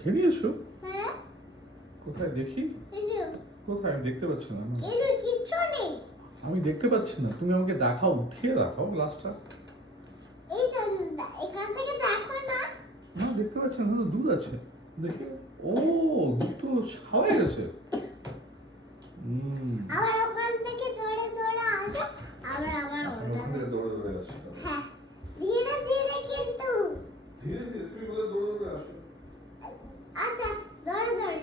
খেয়ে নিয়েছো? হ্যাঁ। কোথায় দেখি? এই যে কোথায়? আমি দেখতে পাচ্ছি না। এই যে কিচ্ছু নেই। আমি দেখতে পাচ্ছি না, তুমি আমাকে দেখাও, উঠিয়ে দেখাও গ্লাসটা। এই যে এখান থেকে দেখো না। না দেখতে পাচ্ছি না, তো দুধ আছে দেখি। ও দুধ তো খাওয়াই গেছে। আবার ওখান থেকে দৌড়ে দৌড়ে আসো, আবার আমার ওখান থেকে দৌড়ে দৌড়ে আসো। হ্যাঁ, ধীরে ধীরে কিন্তু। ধীরে ধীরে তুমি বলে দৌড়ে দৌড়ে আসো। আচ্ছা, দৌড়ে দৌড়ে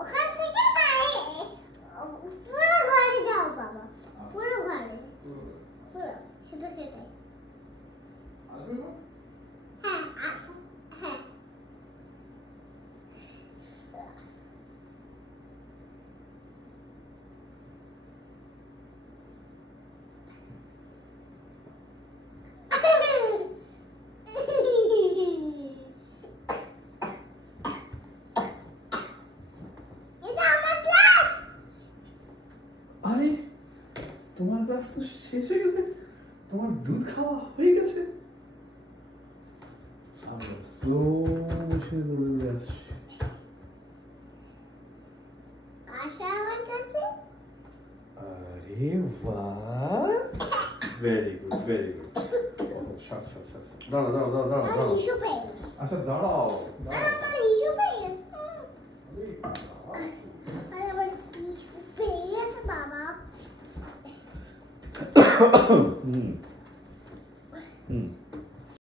ওখান থেকে না, পুরো ঘরে যাও বাবা, পুরো ঘরে, পুরো সেটা কেটে। আসবে না? হ্যাঁ আসো, হ্যাঁ। আরে তোমার গ্লাস তো শেষ হয়ে গেছে, তোমার দুধ খাওয়া হয়ে গেছে। আমি স্লো মোশনে দৌড়ে দৌড়ে আসছি। আসো আমার কাছে। আরে বাহ, ভেরি গুড ভেরি গুড। শাক শাক শাক, দাঁড়াও দাঁড়াও দাঁড়াও দাঁড়াও আমি দাঁড়াও। হিসু পেয়ে গেছি। আচ্ছা দাঁড়াও আমার হিসু পেয়ে গেছে। আরে আমার হিসু পেয়ে গেছে বাবা। হুম হুম